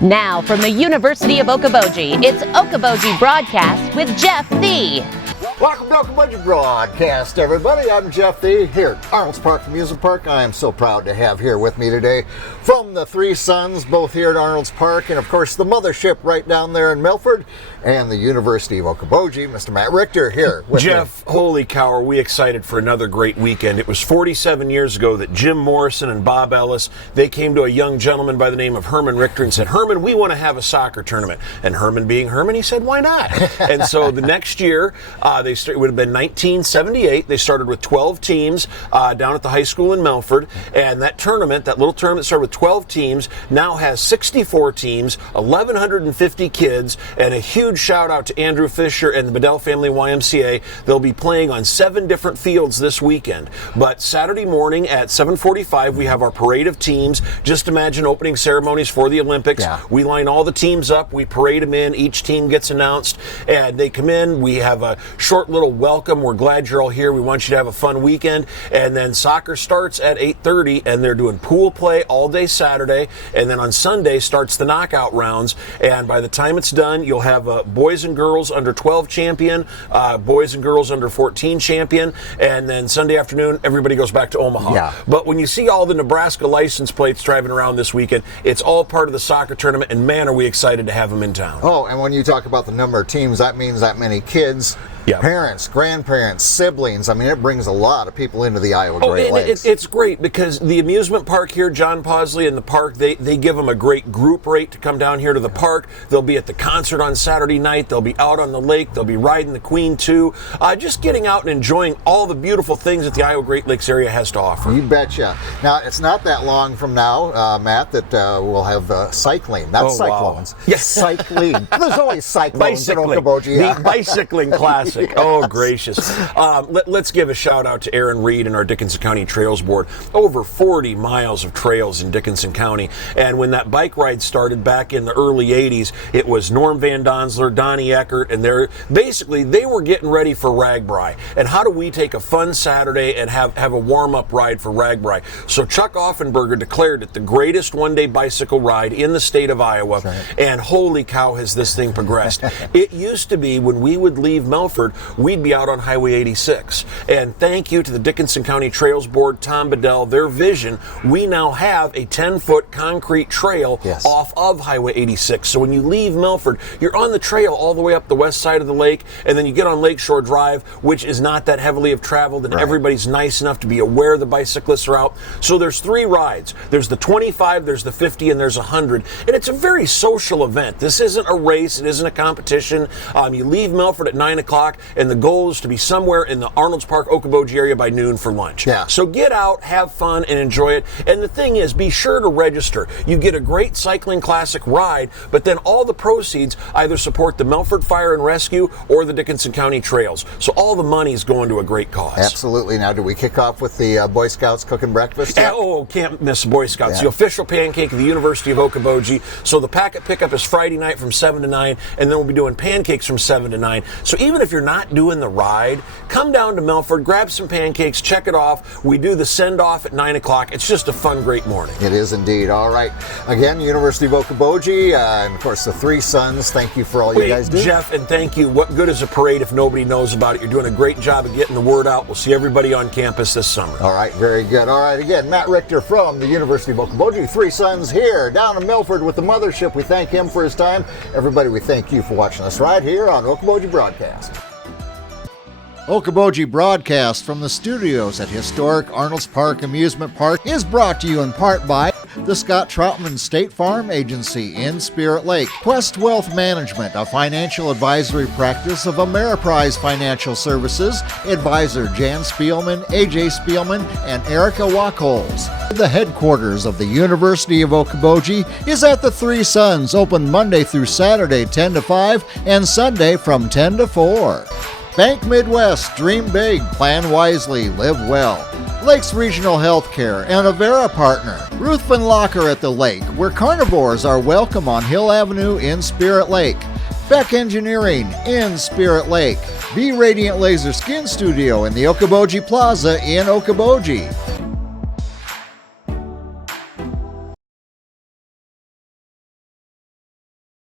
Now from the University of Okoboji, it's Okoboji Broadcast with Jeff Thee. Welcome to Okoboji Broadcast, everybody. I'm Jeff Thee here at Arnold's Park Amusement Park. I am so proud to have here with me today from the Three Sons, both here at Arnold's Park, and of course the mothership right down there in Milford, and the University of Okoboji, Mr. Matt Richter here with Jeff, me. Holy cow, are we excited for another great weekend. It was 47 years ago that Jim Morrison and Bob Ellis, they came to a young gentleman by the name of Herman Richter and said, Herman, we want to have a soccer tournament. And Herman being Herman, he said, why not? And so the next year, it would have been 1978. They started with 12 teams down at the high school in Milford. And that tournament, that little tournament started with 12 teams, now has 64 teams, 1,150 kids, and a huge shout out to Andrew Fisher and the Bedell Family YMCA. They'll be playing on 7 different fields this weekend. But Saturday morning at 7:45, we have our parade of teams. Just imagine opening ceremonies for the Olympics. Yeah. We line all the teams up, we parade them in, each team gets announced, and they come in. We have a short little welcome. We're glad you're all here. We want you to have a fun weekend. And then soccer starts at 8:30, and they're doing pool play all day Saturday. And then on Sunday starts the knockout rounds. And by the time it's done, you'll have a boys and girls under 12 champion, boys and girls under 14 champion, and then Sunday afternoon, everybody goes back to Omaha. Yeah. But when you see all the Nebraska license plates driving around this weekend, it's all part of the soccer tournament, and man, are we excited to have them in town. Oh, and when you talk about the number of teams, that means that many kids, parents, grandparents, siblings. I mean, it brings a lot of people into the Iowa Great Lakes. It's great because the amusement park here, John Pausley and the park, they give them a great group rate to come down here to the park. They'll be at the concert on Saturday night. They'll be out on the lake. They'll be riding the Queen too. Just getting out and enjoying all the beautiful things that the Iowa Great Lakes area has to offer. You betcha. Now, it's not that long from now, Matt, that we'll have cycling. Not cyclones. Wow. Yes. Cycling. There's always cyclones in Okoboji. The Bicycling Classic. Yes. Oh, gracious. Let's give a shout out to Aaron Reed and our Dickinson County Trails Board. Over 40 miles of trails in Dickinson County. And when that bike ride started back in the early 80s, it was Norm Van Donsler, Donnie Eckert, and they were getting ready for Ragbri. And how do we take a fun Saturday and have a warm-up ride for Ragbri? So Chuck Offenberger declared it the greatest one-day bicycle ride in the state of Iowa. Right. And holy cow, has this thing progressed. It used to be when we would leave Milford, we'd be out on Highway 86. And thank you to the Dickinson County Trails Board, Tom Bedell, their vision. We now have a 10-foot concrete trail off of Highway 86. So when you leave Milford, you're on the trail all the way up the west side of the lake, and then you get on Lakeshore Drive, which is not that heavily traveled, and everybody's nice enough to be aware the bicyclists are out. So there's 3 rides. There's the 25, there's the 50, and there's 100. And it's a very social event. This isn't a race. It isn't a competition. You leave Milford at 9 o'clock, and the goal is to be somewhere in the Arnold's Park, Okoboji area by noon for lunch. Yeah. So get out, have fun, and enjoy it. And the thing is, be sure to register. You get a great Cycling Classic ride, but then all the proceeds either support the Milford Fire and Rescue or the Dickinson County Trails. So all the money is going to a great cause. Absolutely. Now, do we kick off with the Boy Scouts cooking breakfast? Oh, can't miss Boy Scouts. The official pancake of the University of Okoboji. So the packet pickup is Friday night from 7 to 9, and then we'll be doing pancakes from 7 to 9. So even if you're not doing the ride, come down to Milford, grab some pancakes, check it off. We do the send-off at 9 o'clock. It's just a fun, great morning. It is indeed. All right. Again, University of Okoboji, and of course the Three Sons. Thank you for all you guys do. Jeff, and thank you. What good is a parade if nobody knows about it? You're doing a great job of getting the word out. We'll see everybody on campus this summer. All right. Very good. All right. Again, Matt Richter from the University of Okoboji. Three Sons here down in Milford with the mothership. We thank him for his time. Everybody, we thank you for watching us right here on Okoboji Broadcast. Okoboji Broadcast from the studios at historic Arnold's Park Amusement Park is brought to you in part by the Scott Troutman State Farm Agency in Spirit Lake, Quest Wealth Management, a financial advisory practice of Ameriprise Financial Services, advisor Jan Spielman, AJ Spielman, and Erica Wachholz. The headquarters of the University of Okoboji is at the Three Sons, open Monday through Saturday 10 to 5 and Sunday from 10 to 4. Bank Midwest, dream big, plan wisely, live well. Lakes Regional Healthcare and Avera Partner. Ruthven Locker at the Lake, where carnivores are welcome on Hill Avenue in Spirit Lake. Beck Engineering in Spirit Lake. B Radiant Laser Skin Studio in the Okoboji Plaza in Okoboji.